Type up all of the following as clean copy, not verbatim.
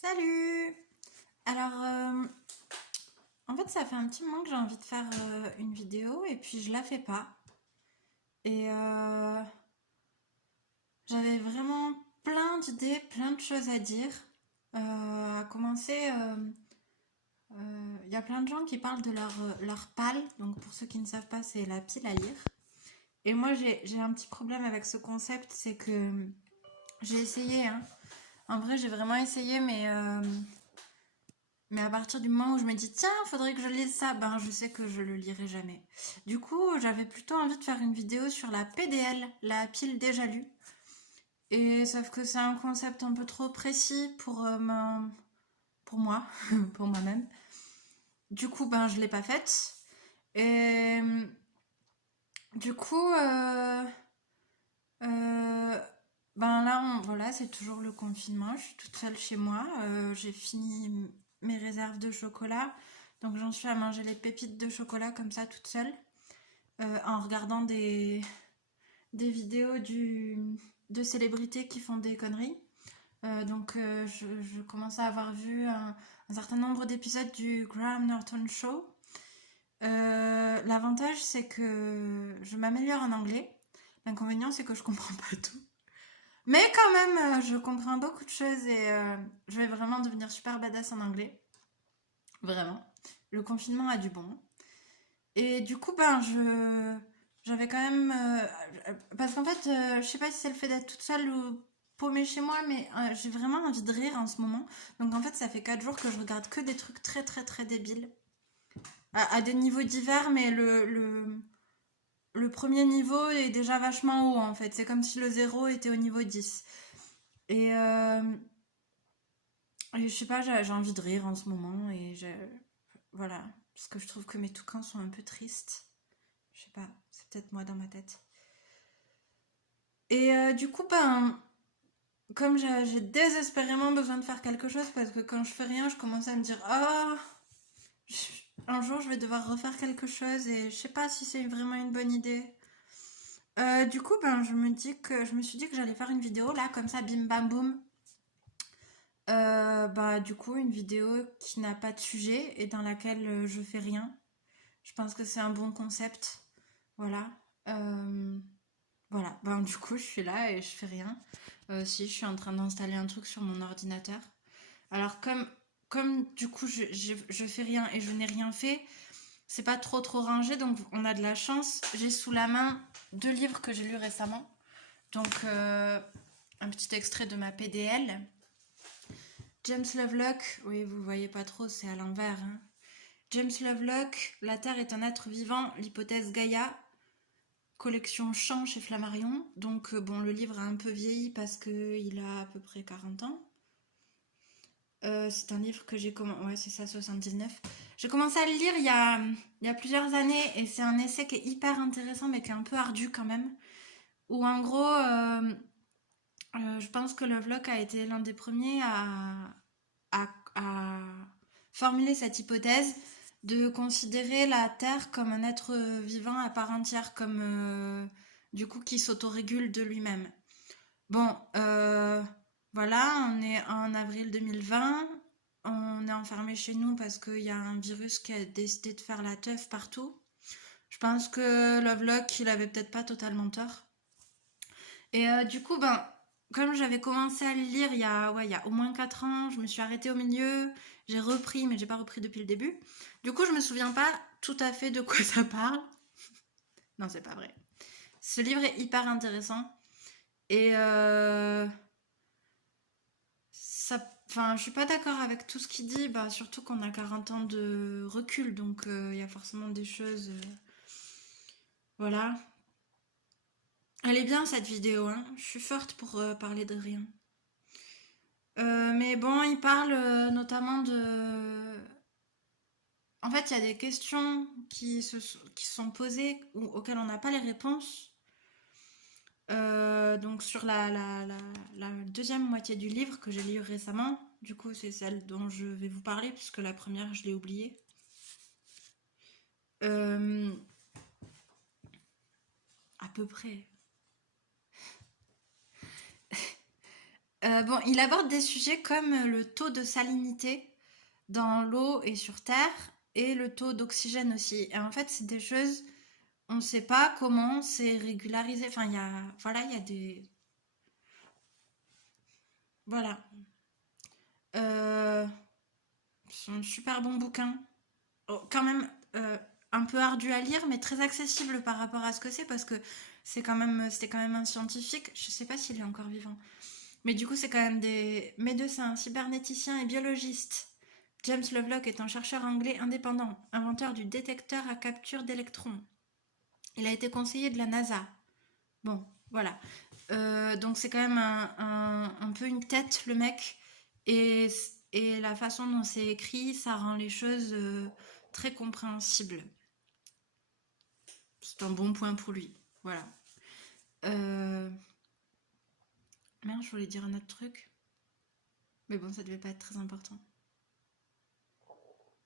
Salut! Alors, en fait, ça fait un petit moment que j'ai envie de faire une vidéo et puis je la fais pas. Et j'avais vraiment plein d'idées, plein de choses à dire. À commencer, il y a plein de gens qui parlent de leur PAL. Donc, pour ceux qui ne savent pas, c'est la pile à lire. Et moi, j'ai un petit problème avec ce concept, c'est que j'ai essayé, hein. En vrai, j'ai vraiment essayé, mais à partir du moment où je me dis, tiens, faudrait que je lise ça, ben je sais que je le lirai jamais. Du coup, j'avais plutôt envie de faire une vidéo sur la PDL, la pile déjà lue. Et sauf que c'est un concept un peu trop précis pour moi, pour moi-même. Du coup, ben je l'ai pas faite. Et du coup, ben là, voilà, c'est toujours le confinement. Je suis toute seule chez moi. J'ai fini mes réserves de chocolat. Donc j'en suis à manger les pépites de chocolat comme ça toute seule. En regardant des vidéos de célébrités qui font des conneries. Je commence à avoir vu un certain nombre d'épisodes du Graham Norton Show. L'avantage, c'est que je m'améliore en anglais. L'inconvénient, c'est que je comprends pas tout. Mais quand même, je comprends beaucoup de choses et je vais vraiment devenir super badass en anglais. Vraiment. Le confinement a du bon. Et du coup, j'avais quand même. Parce qu'en fait, je sais pas si c'est le fait d'être toute seule ou paumée chez moi, mais j'ai vraiment envie de rire en ce moment. Donc en fait, ça fait 4 jours que je regarde que des trucs très très très débiles. À des niveaux divers, mais le premier niveau est déjà vachement haut en fait. C'est comme si le zéro était au niveau 10. Et, et je sais pas, j'ai envie de rire en ce moment. Voilà. Parce que je trouve que mes toucans sont un peu tristes. Je sais pas, c'est peut-être moi dans ma tête. Et du coup, comme j'ai désespérément besoin de faire quelque chose, parce que quand je fais rien, je commence à me dire, ah, un jour je vais devoir refaire quelque chose et je sais pas si c'est vraiment une bonne idée. Du coup, je me suis dit que j'allais faire une vidéo là, comme ça, bim bam boum. Du coup, une vidéo qui n'a pas de sujet et dans laquelle je fais rien. Je pense que c'est un bon concept. Voilà. Euh, voilà. Du coup, je suis là et je fais rien. Si, je suis en train d'installer un truc sur mon ordinateur. Alors, comme du coup, je fais rien et je n'ai rien fait, c'est pas trop rangé, donc on a de la chance. J'ai sous la main 2 livres que j'ai lus récemment. Donc, un petit extrait de ma PDL. James Lovelock, oui, vous voyez pas trop, c'est à l'envers. Hein. James Lovelock, La Terre est un être vivant, l'hypothèse Gaïa, collection Champ chez Flammarion. Donc, le livre a un peu vieilli parce qu'il a à peu près 40 ans. C'est un livre que j'ai commencé. Ouais, c'est ça, 79. J'ai commencé à le lire il y a plusieurs années et c'est un essai qui est hyper intéressant mais qui est un peu ardu quand même. Où en gros, je pense que Lovelock a été l'un des premiers à formuler cette hypothèse de considérer la Terre comme un être vivant à part entière, comme du coup qui s'autorégule de lui-même. Bon, voilà, on est en avril 2020, on est enfermé chez nous parce qu'il y a un virus qui a décidé de faire la teuf partout. Je pense que Lovelock, il avait peut-être pas totalement tort. Et du coup, comme j'avais commencé à le lire il y a au moins 4 ans, je me suis arrêtée au milieu, j'ai repris, mais j'ai pas repris depuis le début. Du coup, je me souviens pas tout à fait de quoi ça parle. Non, c'est pas vrai. Ce livre est hyper intéressant. Et je suis pas d'accord avec tout ce qu'il dit, surtout qu'on a 40 ans de recul, donc il y a forcément des choses. Voilà. Elle est bien cette vidéo, hein. Je suis forte pour parler de rien. Mais bon, il parle notamment de. En fait, il y a des questions qui sont posées ou auxquelles on n'a pas les réponses. Donc sur la deuxième moitié du livre que j'ai lu récemment, du coup c'est celle dont je vais vous parler puisque la première je l'ai oubliée. Euh, à peu près. Bon, il aborde des sujets comme le taux de salinité dans l'eau et sur Terre et le taux d'oxygène aussi. Et en fait, c'est des choses, on ne sait pas comment c'est régularisé. Enfin, voilà, il y a des, voilà. Euh, c'est un super bon bouquin. Oh, quand même un peu ardu à lire, mais très accessible par rapport à ce que c'est parce que c'était quand même un scientifique. Je sais pas s'il est encore vivant. Mais du coup, c'est quand même des médecins, cybernéticiens et biologistes. James Lovelock est un chercheur anglais indépendant, inventeur du détecteur à capture d'électrons. Il a été conseiller de la NASA. Bon, voilà. Donc c'est quand même un peu une tête, le mec. Et, et la façon dont c'est écrit, ça rend les choses très compréhensibles. C'est un bon point pour lui. Voilà. Euh... Merde, je voulais dire un autre truc. Mais bon, ça devait pas être très important.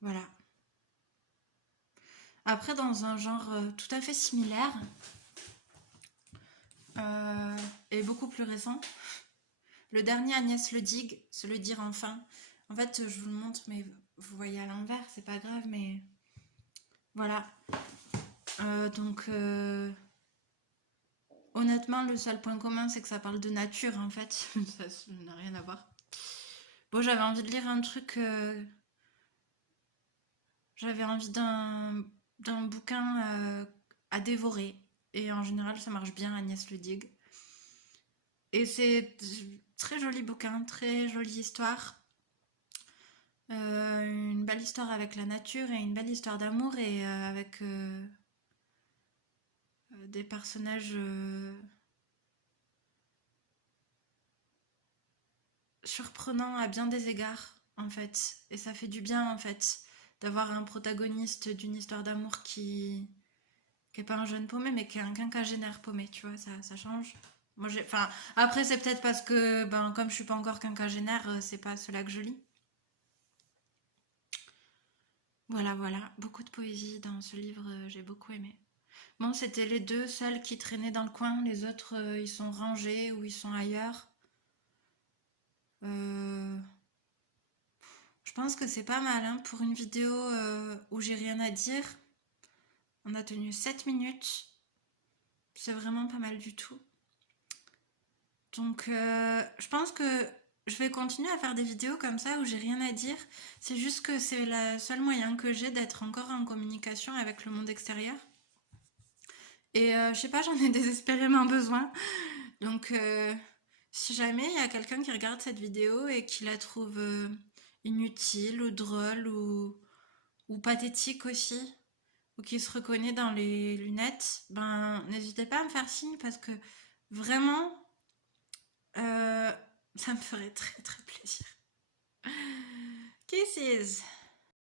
Voilà. Après, dans un genre tout à fait similaire et beaucoup plus récent, le dernier Agnès Le Dig, Se le dire enfin. En fait, je vous le montre, mais vous voyez à l'envers, c'est pas grave, mais voilà. Donc, honnêtement, le seul point commun, c'est que ça parle de nature, en fait. Ça n'a rien à voir. Bon, j'avais envie de lire un truc. J'avais envie d'un bouquin à dévorer. Et en général, ça marche bien, Agnès Le Dig. Et c'est très joli bouquin, très jolie histoire. Une belle histoire avec la nature et une belle histoire d'amour et avec des personnages surprenants à bien des égards, en fait. Et ça fait du bien, en fait, d'avoir un protagoniste d'une histoire d'amour qui est pas un jeune paumé, mais qui est un quinquagénaire paumé, tu vois, ça change. Moi, enfin, après, c'est peut-être parce que, ben, comme je suis pas encore quinquagénaire, c'est pas cela que je lis. Voilà, voilà, beaucoup de poésie dans ce livre, j'ai beaucoup aimé. Bon, c'était les deux seuls qui traînaient dans le coin, les autres, ils sont rangés ou ils sont ailleurs. Euh, je pense que c'est pas mal hein, pour une vidéo où j'ai rien à dire. On a tenu 7 minutes, c'est vraiment pas mal du tout. Donc, je pense que je vais continuer à faire des vidéos comme ça où j'ai rien à dire. C'est juste que c'est le seul moyen que j'ai d'être encore en communication avec le monde extérieur. Et je sais pas, j'en ai désespérément besoin. Donc, si jamais il y a quelqu'un qui regarde cette vidéo et qui la trouve inutile ou drôle ou pathétique aussi, ou qui se reconnaît dans les lunettes, ben n'hésitez pas à me faire signe parce que vraiment, ça me ferait très très plaisir. Kisses!